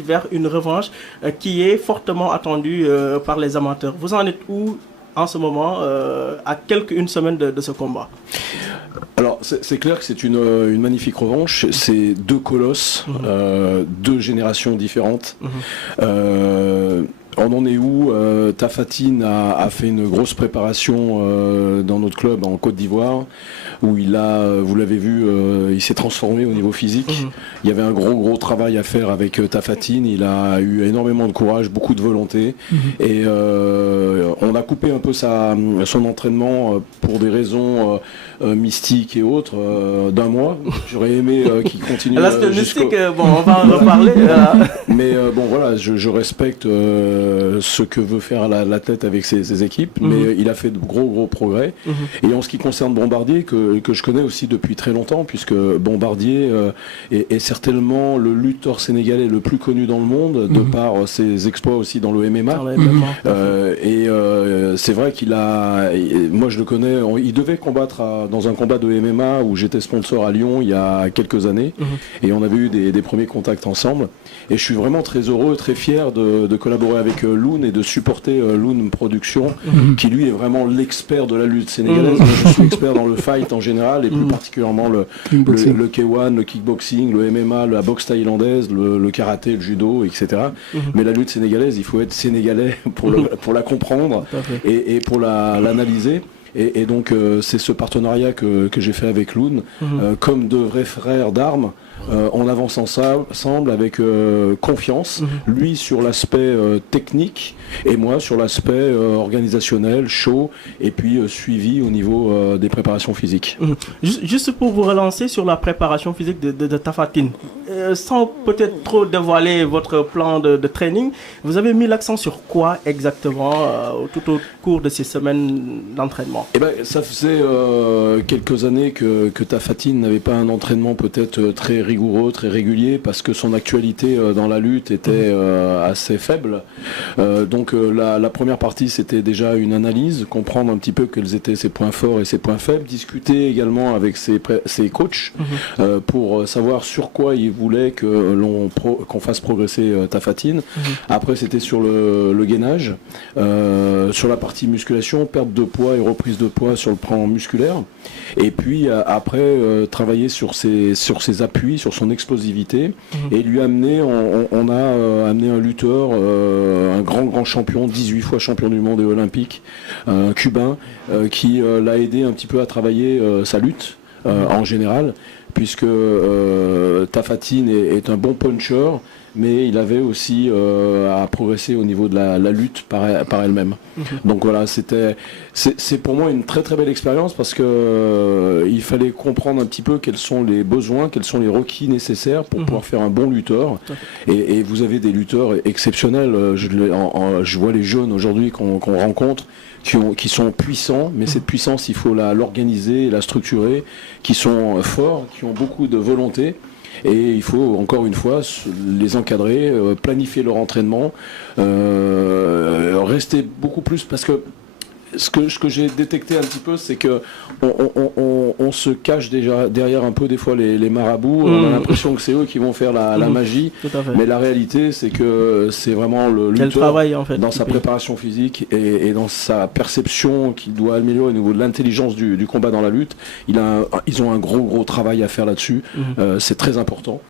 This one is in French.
vers une revanche qui est fortement attendue par les amateurs. Vous en êtes où en ce moment, à une semaine de ce combat? Alors c'est clair que c'est une magnifique revanche. C'est deux colosses, deux générations différentes. On en est où? Tafatine a fait une grosse préparation dans notre club en Côte d'Ivoire, où vous l'avez vu, il s'est transformé au niveau physique. Il y avait un gros travail à faire avec Tafatine. Il a eu énormément de courage, beaucoup de volonté, et on a coupé un peu son entraînement pour des raisons mystiques et autres d'un mois. J'aurais aimé qu'il continue. L'aspect mystique, bon, on va en reparler. Mais bon, voilà, je respecte ce que veut faire l'athlète avec ses équipes, mais il a fait de gros progrès. Et en ce qui concerne Bombardier, que je connais aussi depuis très longtemps, puisque Bombardier est certainement le lutteur sénégalais le plus connu dans le monde, de par ses exploits aussi dans le MMA. C'est vrai moi je le connais, il devait combattre dans un combat de MMA où j'étais sponsor à Lyon il y a quelques années, et on avait eu des premiers contacts ensemble. Et je suis vraiment très heureux, très fier de collaborer avec Loun et de supporter Loun Production, qui lui est vraiment l'expert de la lutte sénégalaise. Moi, je suis expert dans le fight en général, et plus particulièrement le K1, le kickboxing, le MMA, la boxe thaïlandaise, le karaté, le judo, etc. Mais la lutte sénégalaise, il faut être sénégalais pour la comprendre et pour l'analyser. Et donc c'est ce partenariat que j'ai fait avec Loun, comme de vrais frères d'armes. On avance ensemble avec confiance, lui sur l'aspect technique et moi sur l'aspect organisationnel, chaud, et puis suivi au niveau des préparations physiques. Juste pour vous relancer sur la préparation physique de Tafatine, sans peut-être trop dévoiler votre plan de training, vous avez mis l'accent sur quoi exactement tout au cours de ces semaines d'entraînement? Eh ben, ça faisait quelques années que Tafatine n'avait pas un entraînement peut-être très rigoureux, très régulier, parce que son actualité dans la lutte était assez faible. Donc la première partie, c'était déjà une analyse, comprendre un petit peu quels étaient ses points forts et ses points faibles, discuter également avec ses coachs pour savoir sur quoi il voulait qu'on fasse progresser Tafatine. Après, c'était sur le gainage, sur la partie musculation, perte de poids et reprise de poids sur le plan musculaire. Et puis après, travailler sur ses appuis, sur son explosivité, et lui amener, on a amené un lutteur, un grand champion, 18 fois champion du monde et olympique, un cubain, qui l'a aidé un petit peu à travailler sa lutte en général, puisque Tafatine est un bon puncher, mais il avait aussi à progresser au niveau de la lutte par elle-même. Donc voilà, c'est pour moi une très belle expérience, parce que il fallait comprendre un petit peu quels sont les besoins, quels sont les requis nécessaires pour pouvoir faire un bon lutteur. Et vous avez des lutteurs exceptionnels. Je vois les jeunes aujourd'hui qu'on rencontre, qui sont puissants, mais cette puissance, il faut l'organiser, la structurer, qui sont forts, qui ont beaucoup de volonté. Et il faut, encore une fois, les encadrer, planifier leur entraînement, rester beaucoup plus, parce que ce que j'ai détecté un petit peu, c'est que on se cache déjà derrière un peu des fois les marabouts. On a l'impression que c'est eux qui vont faire la magie, mais la réalité, c'est que c'est vraiment le lutteur en fait, dans sa préparation physique et dans sa perception qu'il doit améliorer au niveau de l'intelligence du combat dans la lutte. Ils ont un gros travail à faire là-dessus. C'est très important.